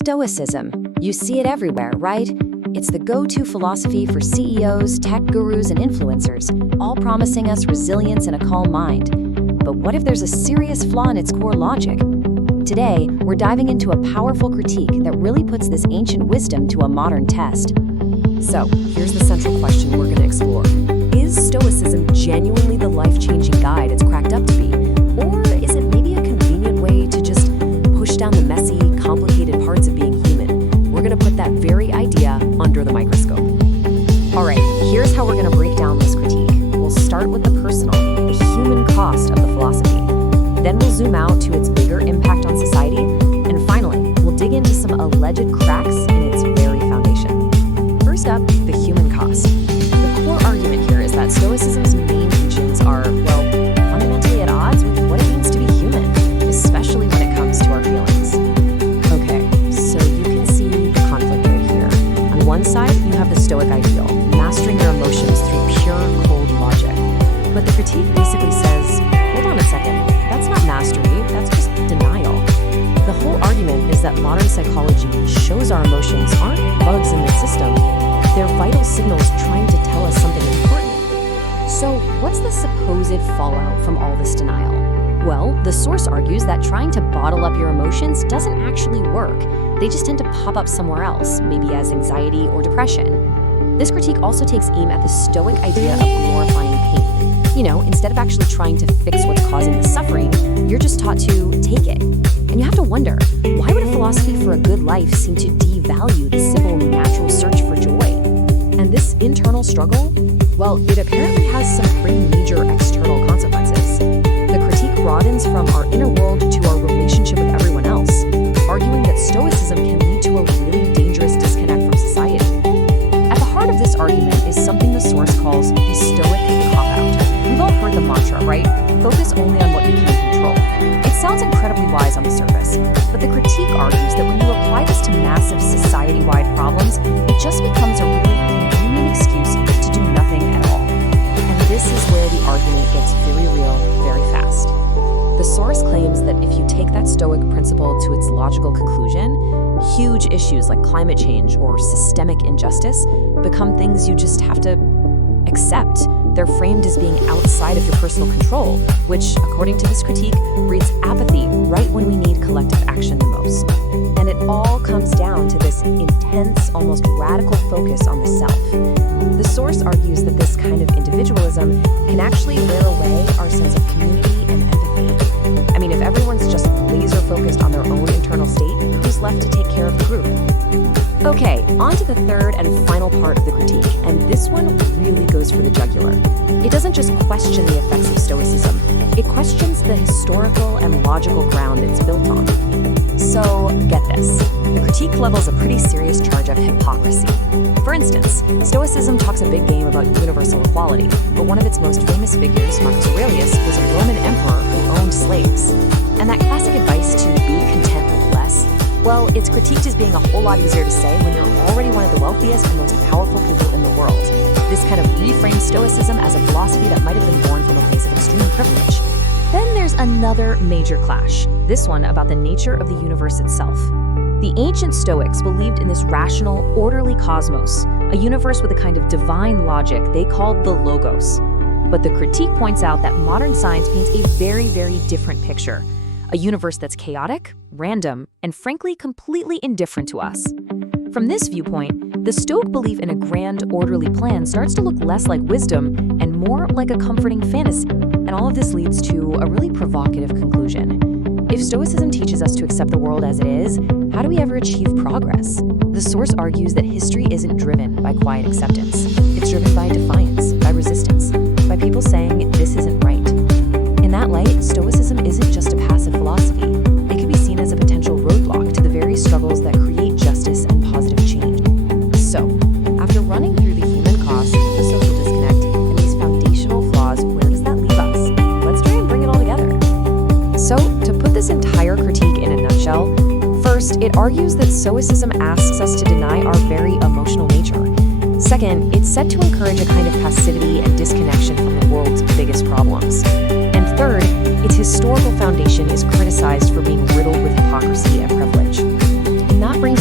Stoicism. You see it everywhere, right? It's the go-to philosophy for CEOs, tech gurus, and influencers, all promising us resilience and a calm mind. But what if there's a serious flaw in its core logic? Today, we're diving into a powerful critique that really puts this ancient wisdom to a modern test. So, here's the central question we're going to explore. Is Stoicism genuinely the life-changing guide it's cracked up to be? Or is it maybe a convenient way to just push down the messy, complicated parts of being human? We're going to put that very idea under the microscope. All right, here's how we're going to break down this critique. We'll start with the personal, the human cost of the philosophy. Then we'll zoom out to its bigger impact on society. And finally, we'll dig into some alleged cracks in its very foundation. First up, the human cost. The core argument here is that Stoicism's main teachings are, well, fundamentally at odds with what it means to be human, especially when it comes to our feelings. Okay, so you can see the conflict right here. On one side, you have the Stoic ideal, mastering your emotions through pure, cold logic. But the critique basically says, hold on a second, that's not mastery, that's just denial. The whole argument is that modern psychology shows our emotions aren't bugs in the system, they're vital signals trying to tell us something important. So what's the supposed fallout from all this denial? Well, the source argues that trying to bottle up your emotions doesn't actually work. They just tend to pop up somewhere else, maybe as anxiety or depression. This critique also takes aim at the Stoic idea of glorifying pain. You know, instead of actually trying to fix what's causing the suffering, you're just taught to take it. And you have to wonder, why would a philosophy for a good life seem to devalue the simple, natural search for joy? And this internal struggle, well, it apparently has some pretty major external consequences. The critique broadens from our inner world to our relationship with everyone else, arguing that Stoicism can lead to a really dangerous disconnect from society. At the heart of this argument is something the source calls the Stoic cop-out. We've all heard the mantra, right? Focus only on what you can control. It sounds incredibly wise on the surface, but the critique argues that when you apply this to massive society-wide problems, it just becomes a really convenient excuse to do nothing at all. And this is where the argument gets very real, very fast. The source claims that if you take that Stoic principle to its logical conclusion, huge issues like climate change or systemic injustice become things you just have to accept. They're framed as being outside of your personal control, which, according to this critique, breeds apathy right when we need collective action the most. And it all comes down to this intense, almost radical focus on the self. The source argues that this kind of individualism can actually wear away our sense of community and empathy. I mean, if everyone's just laser-focused on their own internal state, who's left to take care of the group? Okay, on to the third and final part of the critique, and this one really goes for the jugular. It doesn't just question the effects of Stoicism, it questions the historical and logical ground it's built on. So, get this. The critique levels a pretty serious charge of hypocrisy. For instance, Stoicism talks a big game about universal equality, but one of its most famous figures, Marcus Aurelius, was a Roman emperor who owned slaves. And that classic advice to be content with less, well, it's critiqued as being a whole lot easier to say when you're already one of the wealthiest and most powerful people in the world. This kind of reframes Stoicism as a philosophy that might have been born from a place of extreme privilege. Then there's another major clash, this one about the nature of the universe itself. The ancient Stoics believed in this rational, orderly cosmos, a universe with a kind of divine logic they called the Logos. But the critique points out that modern science paints a very, very different picture. A universe that's chaotic, random, and frankly completely indifferent to us. From this viewpoint, the Stoic belief in a grand, orderly plan starts to look less like wisdom and more like a comforting fantasy. And all of this leads to a really provocative conclusion. If Stoicism teaches us to accept the world as it is, how do we ever achieve progress? The source argues that history isn't driven by quiet acceptance. It's driven by defiance, by resistance, by people saying this isn't right. In that light, Stoicism isn't just a passive philosophy. It can be seen as a potential roadblock to the very struggles that create justice and positive change. So, after running through the human cost, the social disconnect, and these foundational flaws, where does that leave us? Let's try and bring it all together. So, to put this entire critique in a nutshell, first, it argues that Stoicism asks us to deny our very emotional nature. Second, it's said to encourage a kind of passivity and disconnection from the world's biggest problems. And third, its historical foundation is criticized for being riddled with hypocrisy and privilege. And that brings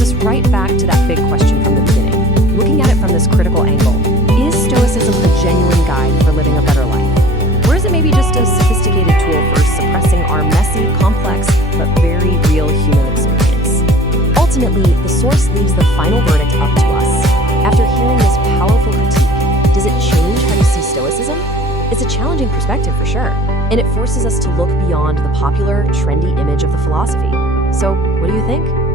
Ultimately, the source leaves the final verdict up to us. After hearing this powerful critique, does it change how you see Stoicism? It's a challenging perspective for sure, and it forces us to look beyond the popular, trendy image of the philosophy. So, what do you think?